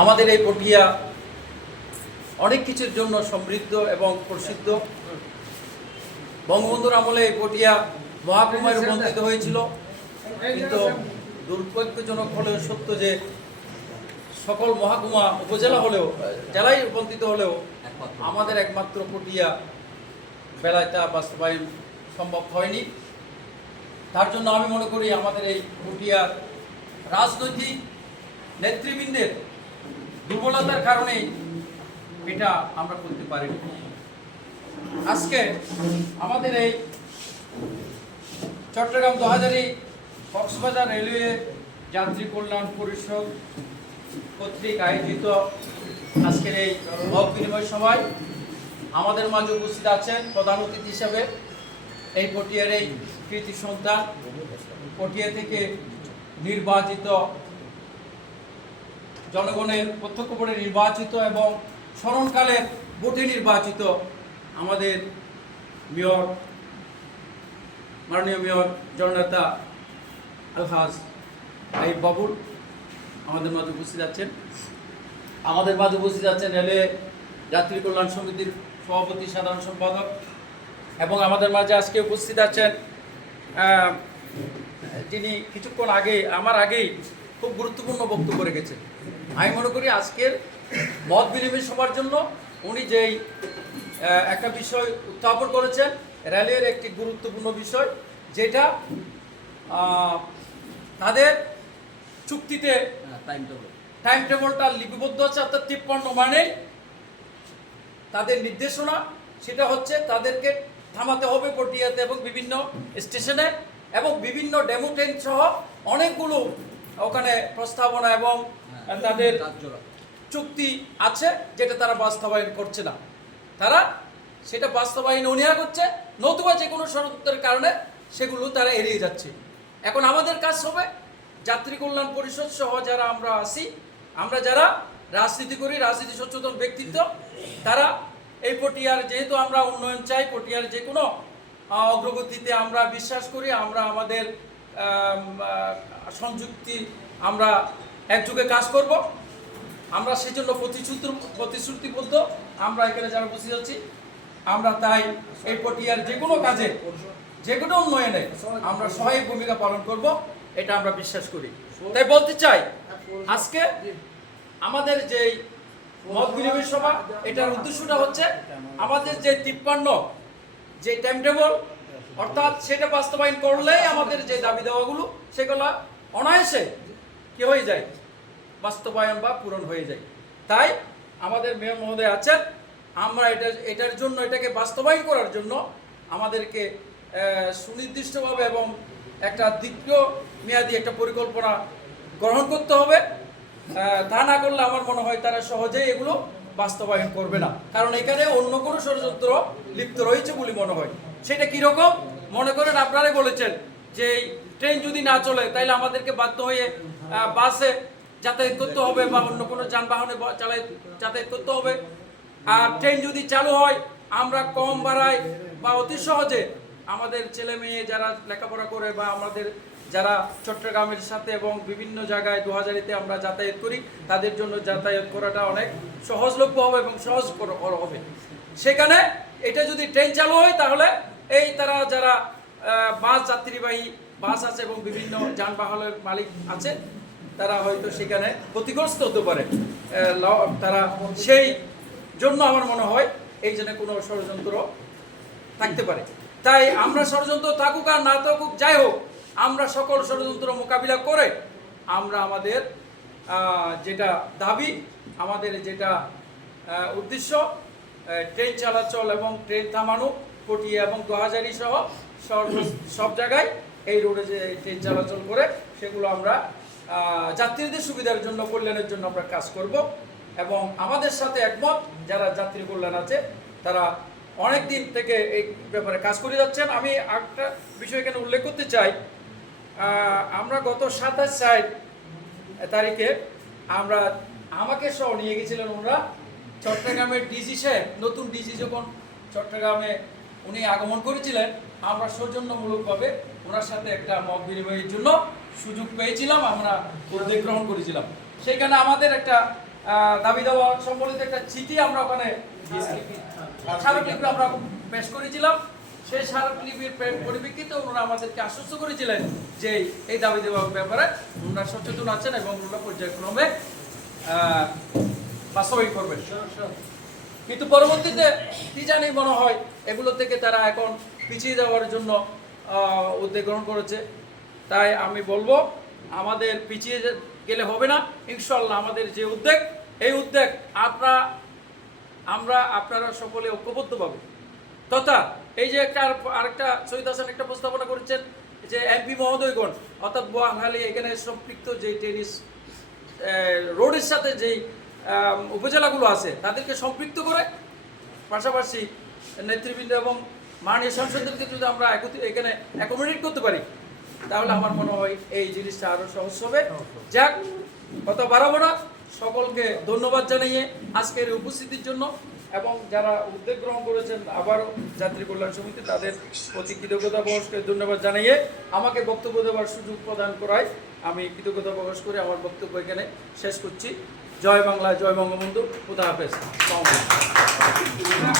আমাদের এই পটিয়া অনেক কিছুর জন্য সমৃদ্ধ এবং প্রসিদ্ধ। বঙ্গবন্ধুর আমলে এই পটিয়া মহাকুমায় রূপান্তরিত হয়েছিল, কিন্তু দুর্ভাগ্যজনক হলেও সত্য যে সকল মহাকুমা উপজেলা হলেও জেলায় রূপান্তরিত হলেও আমাদের একমাত্র পটিয়া বেলায় তা বাস্তবায়ন সম্ভব হয়নি। তার জন্য আমি মনে করি আমাদের এই পটিয়ার রাজনৈতিক নেতৃবৃন্দের দুর্বলতার কারণেই এটা আমরা করতে পারিনি। আজকে আমাদের এই চট্টগ্রাম ২০০০ কক্সবাজার রেলওয়ে যাত্রী কল্যাণ পরিষদ কর্তৃক আয়োজিত আজকের এই মত বিনিময় সভায় আমাদের মাঝে উপস্থিত আছেন প্রধান অতিথি হিসাবে এই পটিয়ার এই কৃতি সন্তান, পটিয়া থেকে নির্বাচিত, জনগণের প্রত্যক্ষ ভোটে নির্বাচিত এবং স্মরণকালের ভোটে নির্বাচিত আমাদের মেয়র, মাননীয় মেয়র জননেতা আলহাজ আইয়ুব বাবুল আমাদের মাঝে উপস্থিত আছেন। আমাদের মাঝে উপস্থিত আছেন রেলওয়ে যাত্রী কল্যাণ সমিতির সভাপতি, সাধারণ সম্পাদক, এবং আমাদের মাঝে আজকে উপস্থিত আছেন যিনি কিছুক্ষণ আগে আমার আগেই খুব গুরুত্বপূর্ণ বক্তব্য রেখেছেন। আমি মনে করি আজকের মত বিনিময় সভার জন্য উনি যেই একটা বিষয় উত্থাপন করেছেন, রেলের একটি গুরুত্বপূর্ণ বিষয়, যেটা তাদের চুক্তিতে টাইম টেবলটা লিপিবদ্ধ আছে, অর্থাৎ 53 মানেই তাদের নির্দেশনা, সেটা হচ্ছে তাদেরকে থামাতে হবে পটিয়াতে এবং বিভিন্ন স্টেশনে এবং বিভিন্ন ডেমো ট্রেন সহ অনেকগুলো ওখানে প্রস্তাবনা এবং তাদের চুক্তি আছে, যেটা তারা বাস্তবায়ন করছে না। তারা সেটা বাস্তবায়ন অনীহা করছে, নতুবা যে কোনো ষড়যন্ত্রের কারণে সেগুলো তারা এড়িয়ে যাচ্ছে। এখন আমাদের কাজ হবে যাত্রী কল্যাণ পরিষদ সহ যারা আমরা আছি, আমরা যারা রাজনীতি করি, রাজনীতি সচেতন ব্যক্তিত্ব, তারা এই পটিয়ার, যেহেতু আমরা উন্নয়ন চাই, পটিয়ার যে কোনো অগ্রগতিতে আমরা বিশ্বাস করি, আমরা আমাদের সংযুক্তি আমরা একযোগে কাজ করব, আমরা সেজন্য প্রতিশ্রুতিবদ্ধ। আমরা এখানে যারা বসে আছি, আমরা তাই এই পটিয়ার যে কোনো কাজে, যে কোনো উন্নয়নে আমরা সহায়ক ভূমিকা পালন করব, এটা আমরা বিশ্বাস করি। তাই বলতে চাই, আজকে আমাদের যে মত বিনিময় সভা, এটার উদ্দেশ্যটা হচ্ছে আমাদের যে 53 যে টাইম টেবল, অর্থাৎ সেটা বাস্তবায়ন করলেই আমাদের যে দাবি দেওয়াগুলো সেগুলো অনায়াসে কি হয়ে যায়, বাস্তবায়ন বা পূরণ হয়ে যায়। তাই আমাদের মেয়র মহোদয় আছেন, আমরা এটার জন্য, এটাকে বাস্তবায়ন করার জন্য আমাদেরকে সুনির্দিষ্টভাবে এবং একটা দীর্ঘমেয়াদী একটা পরিকল্পনা গ্রহণ করতে হবে। তা না করলে আমার মনে হয় তারা সহজেই এগুলো বাস্তবায়ন করবে না, কারণ এখানে অন্য কোনো ষড়যন্ত্র লিপ্ত রয়েছে বলে মনে হয়। সেটা কীরকম মনে করেন, আপনারাই বলেছেন যে ট্রেন যদি না চলে তাহলে আমাদেরকে বাধ্য হয়ে বাসে যাতায়াত করতে হবে বা অন্য কোনো যানবাহনে যাতায়াত করতে হবে। আর ট্রেন যদি চালু হয়, আমরা কম ভাড়ায় বা অতি সহজে আমাদের ছেলে মেয়ে যারা লেখাপড়া করে বা আমাদের যারা চট্টগ্রামের সাথে এবং বিভিন্ন জায়গায় ২০০০-তে আমরা যাতায়াত করি, তাদের জন্য যাতায়াত করাটা অনেক সহজলভ্য হবে এবং সহজ হবে। সেখানে এটা যদি ট্রেন চালু হয়, তাহলে এই তারা যারা বাস যাত্রীবাহী বাস আছে এবং বিভিন্ন যানবাহনের মালিক আছে, তারা হয়তো সেখানে ক্ষতিগ্রস্ত হতে পারে। তারা সেই জন্য আমার মনে হয় এই জন্য কোনো ষড়যন্ত্র থাকতে পারে। তাই আমরা ষড়যন্ত্র থাকুক আর না থাকুক, যাই হোক, আমরা সকল ষড়যন্ত্র মোকাবিলা করে আমরা আমাদের যেটা দাবি, আমাদের যেটা উদ্দেশ্য, ট্রেন চলাচল এবং ট্রেন থামানো পটিয়া এবং ২০০০ সহ সব জায়গায় এই রোডে যে ট্রেন চলাচল করে, সেগুলো আমরা যাত্রীদের সুবিধার জন্য, কল্যাণের জন্য আমরা কাজ করব। এবং আমাদের সাথে একমত যারা যাত্রী কল্যাণ আছে, তারা অনেক দিন থেকে এই ব্যাপারে কাজ করে যাচ্ছেন। আমি একটা বিষয় এখানে উল্লেখ করতে চাই, আমরা গত ২৭ তারিখে আমাকে সহ নিয়ে গেছিলেন ওনারা চট্টগ্রামের ডিজি সাহেব, নতুন ডিজি যখন চট্টগ্রামে উনি আগমন করেছিলেন, আমরা সৌজন্যমূলকভাবে ওনার সাথে একটা মত বিনিময়ের জন্য সুযোগ পেয়েছিলাম, আমরা উদ্যোগ গ্রহণ করেছিলাম। সেখানে আমাদের একটা দাবি দেওয়া সম্বলিত একটা চিঠি আমরা ওখানে স্মারকলিপি আমরা পেশ করেছিলাম। সেই স্মারকলিপির পরিপ্রেক্ষিতে ওনারা আমাদেরকে আশ্বস্ত করেছিলেন যে এই দাবি দেওয়ার ব্যাপারে ওনারা সচেতন আছেন এবং ওনারা পর্যায়ক্রমে বাস্তবায়ন করবেন। কিন্তু পরবর্তীতে কি জানি মনে হয় এগুলো থেকে তারা এখন পিছিয়ে যাওয়ার জন্য উদ্যোগ গ্রহণ করেছে। তাই আমি বলবো আমাদের পিছিয়ে গেলে হবে না, ইনশাআল্লাহ আমাদের যে উদ্যোগ, এই উদ্যোগ আপনারা সকলে ঐক্যবদ্ধভাবে তথা এই যে আরেকটা শহীদ হাসান একটা প্রস্তাবনা করেছেন যে এমপি মহোদয়গণ অর্থাৎ বোয়ালখালী এখানে সম্পৃক্ত যে টেনিস রোডের সাথে যেই উপজেলাগুলো আছে তাদেরকে সম্পৃক্ত করে পাশাপাশি নেতৃবৃন্দ এবং মাননীয় সাংসদদেরকে যদি আমরা এখানে অ্যাকোমোডেট করতে পারি তাহলে আমার মনে হয় এই জিনিসটা আরও সহজ হবে। যাক, কথা বাড়াবো না, সকলকে ধন্যবাদ জানিয়ে আজকের উপস্থিতির জন্য এবং যারা উদ্যোগ গ্রহণ করেছেন আবারও যাত্রী কল্যাণ সমিতি তাদের প্রতি কৃতজ্ঞতা প্রকাশ করে ধন্যবাদ জানিয়ে আমাকে বক্তব্য দেওয়ার সুযোগ প্রদান করায় আমি কৃতজ্ঞতা প্রকাশ করে আমার বক্তব্য এখানে শেষ করছি। জয় বাংলা, জয় বঙ্গবন্ধু, খুদা হাফেজ।